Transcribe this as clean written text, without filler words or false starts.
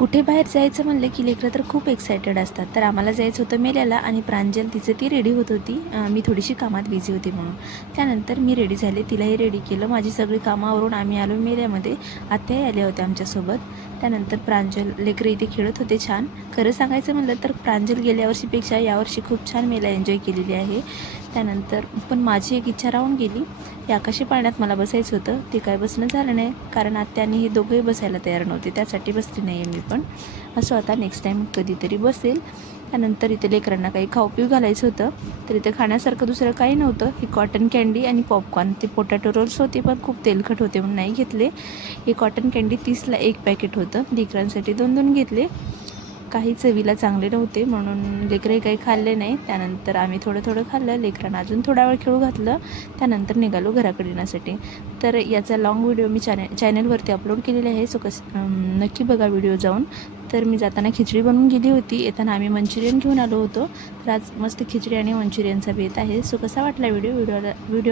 कुठे बाहेर जायचं म्हणलं की लेकरं तर खूप एक्सायटेड असतात. तर आम्हाला जायचं होतं मेल्याला आणि प्रांजल तिचं ती रेडी होत होती. मी थोडीशी कामात बिझी होती म्हणून. त्यानंतर मी रेडी झाले, तिलाही रेडी केलं. माझी सगळी कामावरून आम्ही आलो मेल्यामध्ये. आत्याही आल्या होत्या आमच्यासोबत. त्यानंतर प्रांजल लेकरं इथे खेळत होते छान. खरं सांगायचं म्हणलं तर प्रांजल गेल्या वर्षीपेक्षा यावर्षी खूप छान मेला एन्जॉय केलेली आहे. त्यानंतर पण माझी एक इच्छा राहून गेली. या आकाशी पाळण्यात मला बसायचं होतं, ते काय बसणं झालं नाही, कारण आत्याने हे दोघंही बसायला तयार नव्हते, त्यासाठी बसली नाही आहे मी पण. असं आता नेक्स्ट टाईम कधीतरी बसेल. त्यानंतर इथे लेकरांना काही खाऊ पिऊ घालायचं होतं. तर इथे खाण्यासारखं दुसरं काही नव्हतं. ही कॉटन कँडी आणि पॉपकॉर्न, ते पोटॅटो रोल्स होते पण खूप तेलकट होते म्हणून नाही घेतले. हे कॉटन कँडी 30ला एक पॅकेट होतं, लेकरांसाठी 2-2 घेतले. काही चवीला चांगले नव्हते म्हणून लेकरंही काही खाल्ले नाही. त्यानंतर आम्ही थोडं थोडं खाल्लं, लेकरांना अजून थोडा वेळ खेळू घातलं. त्यानंतर निघालो घराकडे येण्यासाठी. तर याचा लाँग व्हिडिओ मी चॅनलवरती अपलोड केलेला आहे, सो नक्की बघा व्हिडिओ जाऊन. तर मी जाताना खिचडी बनवून गेली होती, येताना आम्ही मंचुरियन घेऊन आलो होतो. तर आज मस्त खिचडी आणि मंचुरियनचा बेत आहे. सो कसा वाटला व्हिडिओ